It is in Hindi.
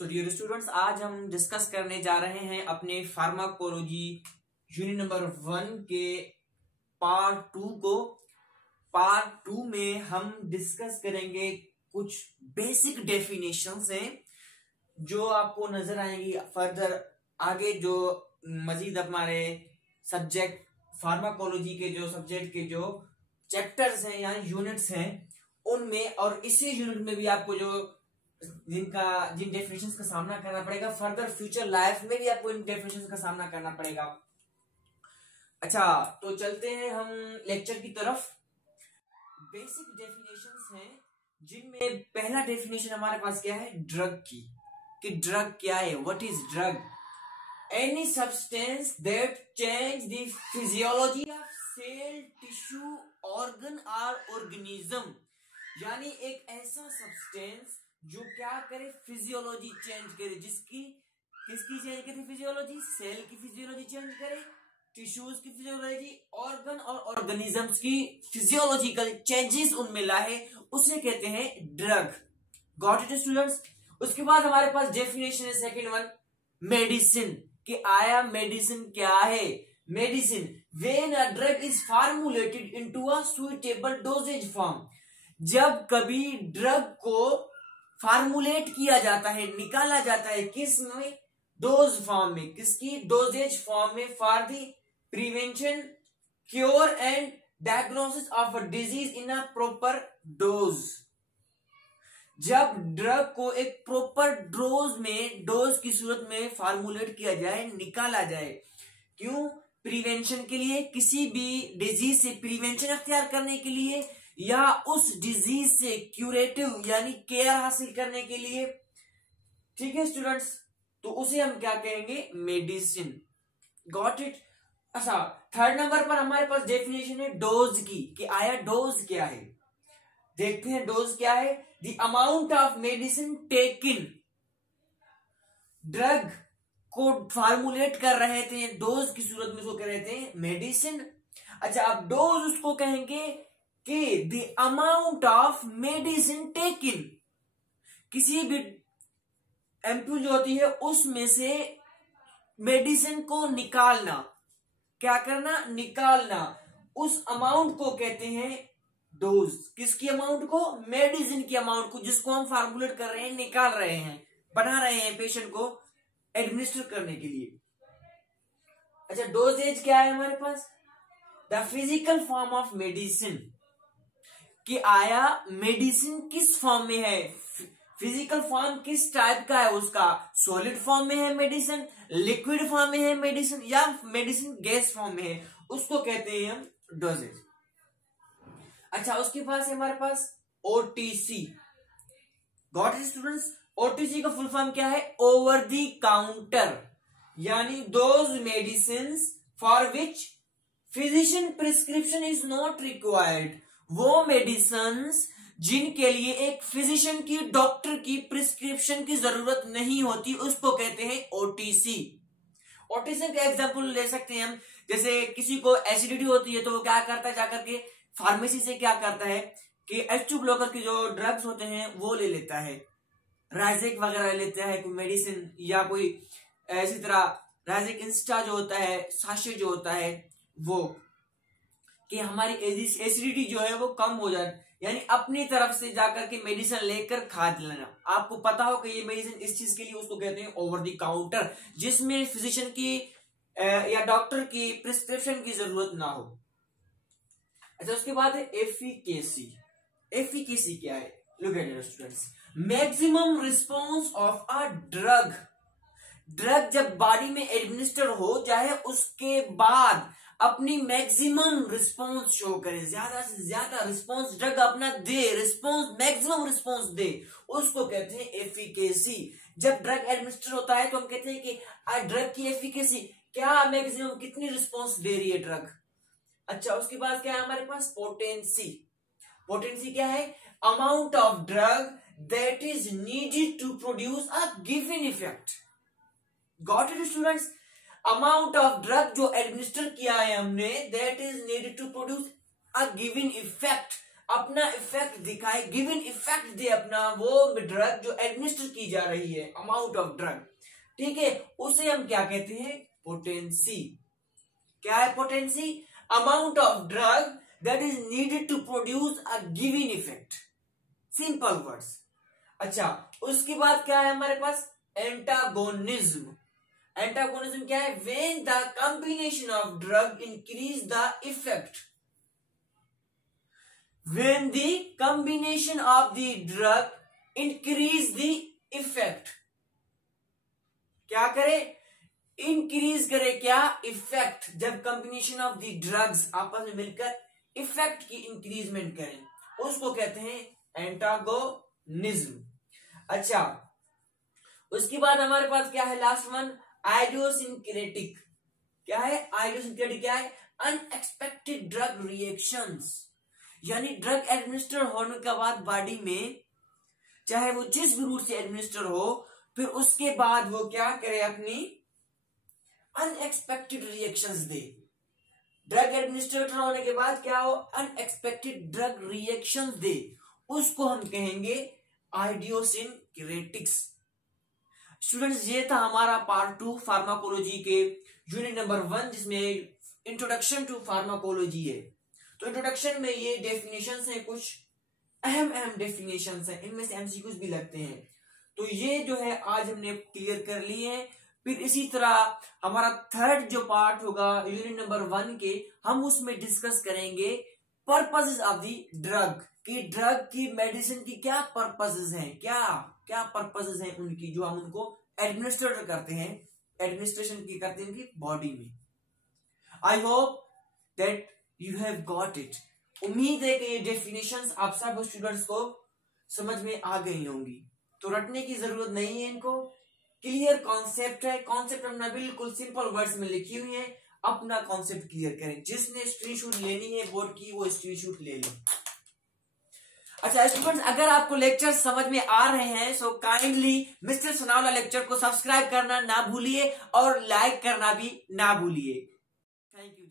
सो डियर स्टूडेंट्स, आज हम डिस्कस करने जा रहे हैं अपने फार्माकोलॉजी यूनिट नंबर 1 के पार्ट 2 को। पार्ट 2 में हम डिस्कस करेंगे कुछ बेसिक डेफिनेशंस हैं जो आपको नजर आएंगी फर्दर आगे, जो मजीद हमारे सब्जेक्ट फार्माकोलॉजी के जो सब्जेक्ट के जो चैप्टर्स हैं या यूनिट्स हैं उनमें, और इसी यूनिट में भी आपको जो जिन डेफिनेशंस का सामना करना पड़ेगा फर्दर फ्यूचर लाइफ में भी आपको इन डेफिनेशंस का सामना करना पड़ेगा। अच्छा, तो चलते हैं हम लेक्चर की तरफ। बेसिक डेफिनेशंस हैं जिनमें पहला डेफिनेशन हमारे पास क्या है, ड्रग की, कि ड्रग क्या है। What is drug? Any substance that change the physiology of cell, tissue, organ और ऑर्गेनिज्म। यानी एक ऐसा सब्सटेंस जो क्या करे, फिजियोलॉजी चेंज करे, किसकी चेंज करे, फिजियोलॉजी, सेल की फिजियोलॉजी चेंज करे, टिश्यूज की फिजियोलॉजी, ऑर्गन और ऑर्गेनिजम्स की फिजियोलॉजिकल चेंजेस उनमें लाए, उसे कहते हैं ड्रग। Got it students? उसके बाद हमारे पास डेफिनेशन है सेकंड वन, मेडिसिन, कि आया मेडिसिन क्या है। Medicine, when a drug is formulated into a suitable doses form. जब कभी ड्रग को फार्मुलेट किया जाता है, निकाला जाता है, किस में, डोज फॉर्म में, किसकी, डोजेज फॉर्म में, for the prevention, cure and diagnosis of a disease in a proper dose. जब ड्रग को एक प्रॉपर डोज में, डोज की सूरत में फार्मुलेट किया जाए, निकाला जाए, क्यों, प्रिवेंशन के लिए, किसी भी डिजीज से प्रिवेंशन अख्तियार करने के लिए, या उस डिजीज से क्यूरेटिव यानी केयर हासिल करने के लिए। ठीक है स्टूडेंट्स, तो उसे हम क्या कहेंगे, मेडिसिन। Got it? अच्छा, थर्ड नंबर पर हमारे पास डेफिनेशन है डोज की, कि आया डोज क्या है। देखते हैं डोज क्या है। The amount of medicine taken, drug को फार्मुलेट कर रहे थे डोज की सूरत में, उसको कह रहे थे मेडिसिन। अच्छा, अब डोज उसको कहेंगे कि the amount of medicine taken, किसी भी एम्पूल जो होती है उसमें से मेडिसिन को निकालना, क्या करना, निकालना, उस अमाउंट को कहते हैं डोज। किसकी अमाउंट को, मेडिसिन की अमाउंट को, जिसको हम फार्मुलेट कर रहे हैं, निकाल रहे हैं, बना रहे हैं पेशेंट को एडमिनिस्टर करने के लिए। अच्छा, डोजेज क्या है हमारे पास, the physical form of medicine, कि आया मेडिसिन किस फॉर्म में है, फिजिकल फॉर्म किस टाइप का है उसका, सॉलिड फॉर्म में है मेडिसिन, लिक्विड फॉर्म में है मेडिसिन, या मेडिसिन गैस फॉर्म में है, उसको कहते हैं हम डोजेज। अच्छा, उसके पास है हमारे पास OTC. Got it students? OTC का फुल फॉर्म क्या है, ओवर द काउंटर, यानी those medicine for which physician prescription is not required. वो मेडिसिन जिनके लिए एक फिजिशियन की, डॉक्टर की प्रिस्क्रिप्शन की जरूरत नहीं होती, उसको कहते हैं ओटीसी। ओटीसी का एग्जांपल ले सकते हैं हम, जैसे किसी को एसिडिटी होती है तो वो क्या करता है, जाकर के फार्मेसी से क्या करता है कि H2 ब्लॉकर के जो ड्रग्स होते हैं वो ले लेता है, राइजेक वगैरह ले लेता है, कोई मेडिसिन, या कोई इसी तरह राइजेक इंस्टा जो होता है, साशे जो होता है, वो, कि हमारी एसिडिटी जो है वो कम हो जाए, यानी अपनी तरफ से जाकर के मेडिसिन लेकर खा लेना। आपको पता हो कि ये मेडिसिन इस चीज के लिए, उसको कहते हैं ओवर द काउंटर, जिसमें फिजिशियन की या डॉक्टर की प्रिस्क्रिप्शन की जरूरत ना हो। अच्छा, उसके बाद है एफिकेसी। एफिकेसी क्या है, look at it students, maximum response of a drug. Drug जब बॉडी में एडमिनिस्टर हो जाए उसके बाद अपनी मैक्सिमम रिस्पॉन्स शो करे, ज्यादा से ज्यादा रिस्पॉन्स ड्रग अपना दे, रिस्पॉन्स, मैक्सिमम रिस्पॉन्स दे, उसको कहते हैं एफिकेसी। जब ड्रग एडमिनिस्टर होता है तो हम कहते हैं कि ड्रग की एफिकेसी क्या, मैक्सिमम कितनी रिस्पॉन्स दे रही है ड्रग। अच्छा, उसके बाद क्या है हमारे पास, पोटेंसी। पोटेंसी क्या है, amount of drug that is needed to produce a given effect. Got it students? Amount of drug जो एडमिनिस्टर किया है हमने, that is needed to produce a given effect, अपना इफेक्ट दिखाए, गिवन इफेक्ट दे अपना, वो ड्रग जो एडमिनिस्टर की जा रही है, अमाउंट ऑफ ड्रग, ठीक है, उसे हम क्या कहते हैं, पोटेंसी। क्या है potency? Amount of drug that is needed to produce a given effect, simple words. अच्छा, उसके बाद क्या है हमारे पास, एंटागोनिज्म। एंटागोनिज्म क्या है? When the combination of drug increase the effect, when the combination of the drug increase the effect, क्या करे, इंक्रीज करे क्या, इफेक्ट। जब कॉम्बिनेशन ऑफ द ड्रग्स आपस में मिलकर इफेक्ट की इंक्रीजमेंट करें, उसको कहते हैं एंटागोनिज्म। अच्छा, उसके बाद हमारे पास क्या है, लास्ट वन, आइडियोसिंक्रेटिक। क्या है आइडियोसिंक्रेटिक? क्या है? अनएक्सपेक्टेड ड्रग रिएक्शंस, यानी ड्रग एडमिनिस्टर होने के बाद बॉडी में, चाहे वो जिस भी रूट से एडमिनिस्टर हो, फिर उसके बाद वो क्या करे, अपनी अनएक्सपेक्टेड रिएक्शंस दे। ड्रग एडमिनिस्ट्रेटर होने के बाद क्या हो, अनएक्सपेक्टेड ड्रग रिएक्शंस दे, उसको हम कहेंगे आइडियोसिंक्रेटिक्स। स्टूडेंट्स, ये था हमारा पार्ट 2 फार्माकोलॉजी के यूनिट नंबर 1, जिसमें इंट्रोडक्शन टू फार्माकोलॉजी है। तो इंट्रोडक्शन में ये डेफिनेशंस हैं, कुछ अहम डेफिनेशंस हैं, इनमें से एमसीक्यूज भी लगते हैं। तो ये जो है आज हमने क्लियर कर लिए हैं। फिर इसी तरह हमारा थर्ड जो पार्ट होगा यूनिट नंबर 1 के, हम उसमें डिस्कस करेंगे पर्पसेस ऑफ द ड्रग, कि ड्रग की, मेडिसिन की क्या पर्पसेस हैं, क्या क्या पर्पसेस हैं उनकी, जो हम उनको एडमिनिस्ट्रेट करते हैं, एडमिनिस्ट्रेशन की करते हैं उनकी बॉडी में। I hope that you have got it. उम्मीद है कि ये डेफिनेशंस आप सब स्टूडेंट्स को समझ में आ गई होंगी, तो रटने की जरूरत नहीं है इनको, क्लियर कॉन्सेप्ट है। कॉन्सेप्ट हमने बिल्कुल सिंपल वर्ड्स में लिखी हुई है, अपना कॉन्सेप्ट क्लियर करें। जिसने स्क्रीनशॉट लेनी है बोर्ड की, वो स्क्रीनशॉट ले लें। अच्छा स्टूडेंट्स, अगर आपको लेक्चर समझ में आ रहे हैं, सो काइंडली मिस्टर सोनावला लेक्चर को सब्सक्राइब करना ना भूलिए और लाइक करना भी ना भूलिए। Thank you.